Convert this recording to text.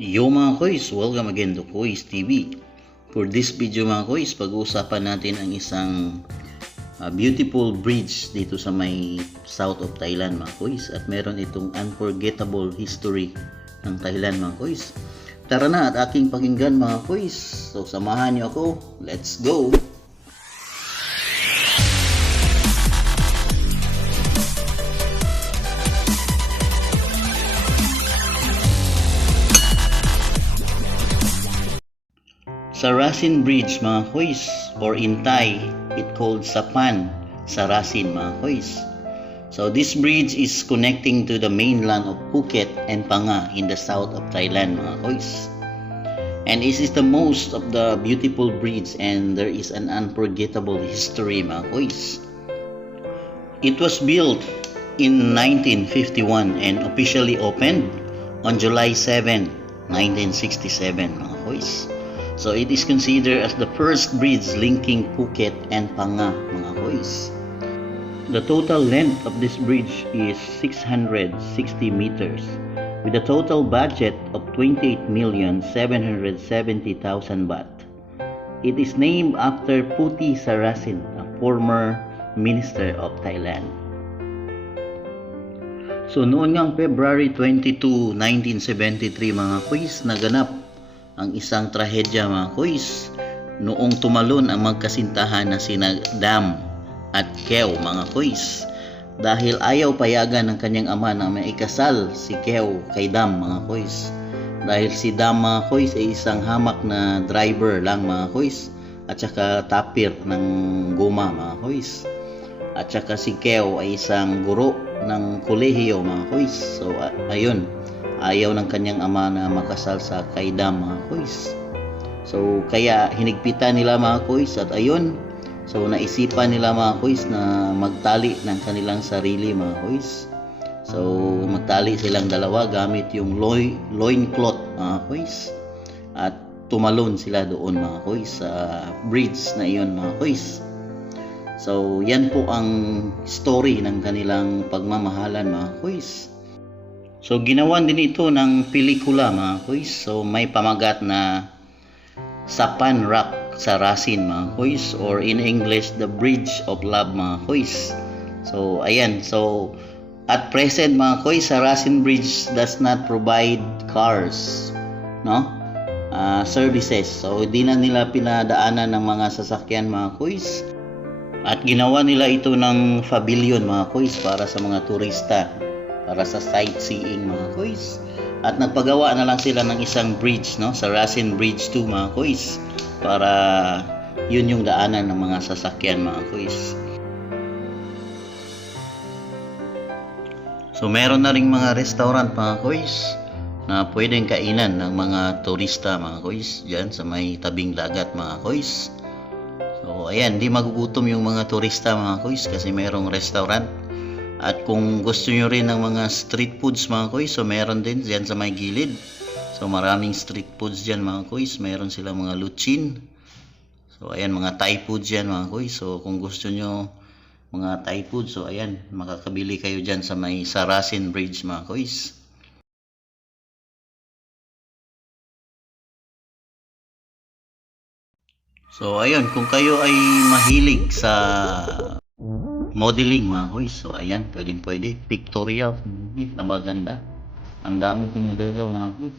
Yo mga kois, welcome again to Kois TV. For this video mga kois, pag-uusapan natin ang isang beautiful bridge dito sa may south of Thailand mga kois. At meron itong unforgettable history ng Thailand mga kois. Tara na at aking pakinggan mga kois. So samahan niyo ako, let's go! Sarasin Bridge mga kois, or in Thai, it called Sapan Sarasin mga kois. So this bridge is connecting to the mainland of Phuket and Phang in the south of Thailand mga kois. And this is the most of the beautiful bridge and there is an unforgettable history mga kois. It was built in 1951 and officially opened on July 7, 1967 mga kois. So it is considered as the first bridge linking Phuket and Phang mga kois. The total length of this bridge is 660 meters with a total budget of 28,770,000 baht. It is named after Phuti Sarasin, a former minister of Thailand. So noon ngang February 22, 1973 mga kois, naganap ang isang trahedya mga kois noong tumalon ang magkasintahan na sina Dam at Keo mga kois dahil ayaw payagan ng kanyang ama na may ikasal si Keo kay Dam mga kois dahil si Dam mga kois ay isang hamak na driver lang mga kois at saka tapir ng goma mga kois at saka si Keo ay isang guro ng kolehiyo mga kois. So ayun, ayaw ng kanyang ama na makasal sa kay Dam mga kois. So kaya hinigpitan nila mga kois at ayun, so naisipan nila mga kois na magtali ng kanilang sarili mga kois. So magtali silang dalawa gamit yung loincloth mga kois at tumalon sila doon mga kois sa bridge na iyon mga kois. So yan po ang story ng kanilang pagmamahalan mga kois. So ginawan din ito ng pelikula mga kois. So may pamagat na Sapan Rock Sarasin mga kois, or in English The Bridge of Love mga kois. So ayan, so at present mga kois, Sarasin Bridge does not provide cars, no? Services. So di na nila pinadaanan ng mga sasakyan mga kois. At ginawa nila ito ng pavilion mga kois para sa mga turista, para sa sightseeing mga kois. At nagpagawa na lang sila ng isang bridge, no? Sarasin Bridge 2 mga kois, para yun yung daanan ng mga sasakyan mga kois. So meron na ring mga restaurant mga kois na pwedeng kainan ng mga turista mga kois dyan sa may tabing dagat mga kois. So ayan, di magugutom yung mga turista mga kois kasi merong restaurant. At kung gusto nyo rin ng mga street foods mga kois, so meron din dyan sa may gilid. So maraming street foods dyan mga kois. Meron silang mga luchin. So ayan, mga Thai foods dyan mga kois. So kung gusto nyo mga Thai food, so ayan, makakabili kayo dyan sa may Sarasin Bridge mga kois. So ayun, kung kayo ay mahilig sa modeling mga kois, so ayan, pwede pictorial na maganda. Ang dami kong nagagawa mga kois.